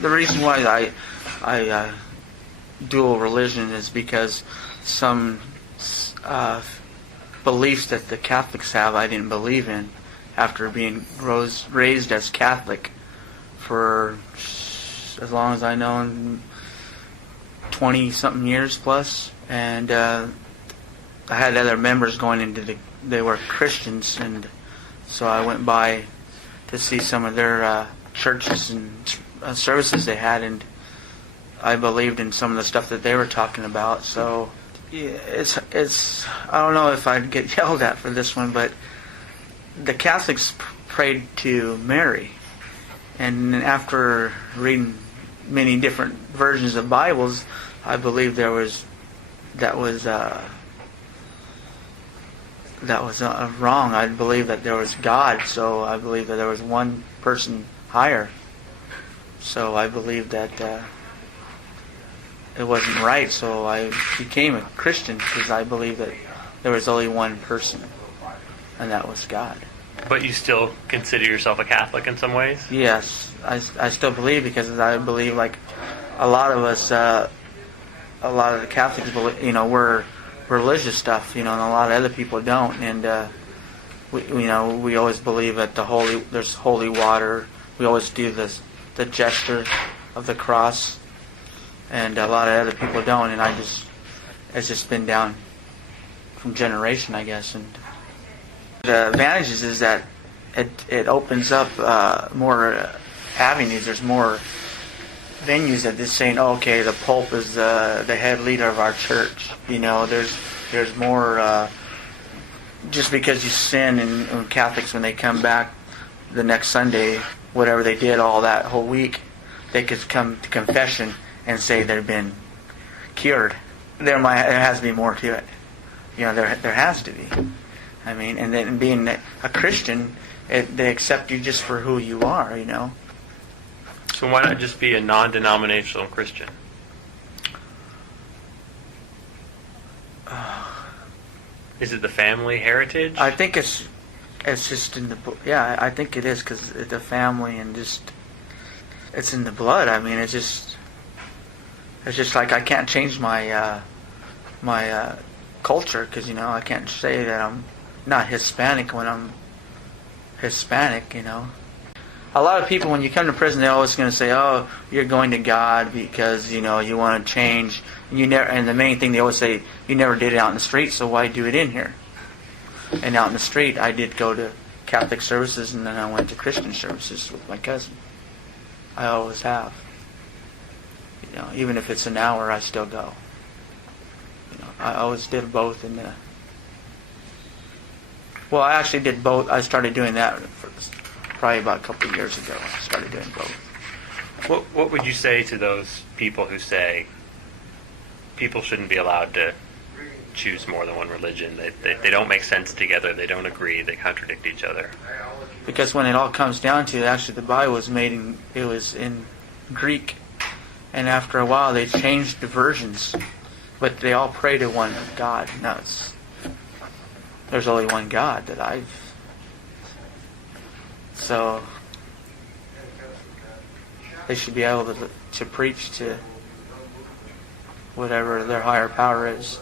the reason why I dual religion is because some beliefs that the Catholics have I didn't believe in after being raised as Catholic for as long as I know, 20-something years plus, and I had other members going into they were Christians, and so I went by to see some of their churches and services they had, and I believed in some of the stuff that they were talking about. So yeah, it's I don't know if I'd get yelled at for this one, but the Catholics prayed to Mary, and after reading many different versions of Bibles, I believe that was wrong. I believe that there was God, so I believe that there was one person higher. So I believe that it wasn't right. So I became a Christian because I believe that there was only one person, and that was God. But you still consider yourself a Catholic in some ways? Yes, I still believe, because I believe, like a lot of us, a lot of the Catholics, we're religious stuff, and a lot of other people don't. And we always believe that there's holy water. We always do the gesture of the cross, and a lot of other people don't. And it's just been down from generation, I guess. And the advantages is that it opens up more avenues. There's more venues that just saying, oh, okay, the Pope is the head leader of our church. There's more. Just because you sin, and Catholics, when they come back the next Sunday, whatever they did all that whole week, they could come to confession and say they've been cured. There has to be more to it. There has to be. I mean, and then being a Christian, they accept you just for who you are, So why not just be a non-denominational Christian? Is it the family heritage? I think it's just in the I think it is, because the family and just it's in the blood. I mean, it's just like I can't change my my culture, because I can't say that I'm not Hispanic when I'm Hispanic. A lot of people, when you come to prison, they're always going to say, "Oh, you're going to God because you want to change." And the main thing they always say, "You never did it out in the street, so why do it in here?" And out in the street, I did go to Catholic services, and then I went to Christian services with my cousin. I always have. Even if it's an hour, I still go. I always did both in the. Well, I actually did both. I started doing that probably about a couple of years ago. I started doing both. What would you say to those people who say people shouldn't be allowed to choose more than one religion? They don't make sense together. They don't agree. They contradict each other. Because when it all comes down to it, actually the Bible was in Greek, and after a while they changed the versions, but they all pray to one God. No, there's only one God so they should be able to preach to whatever their higher power is.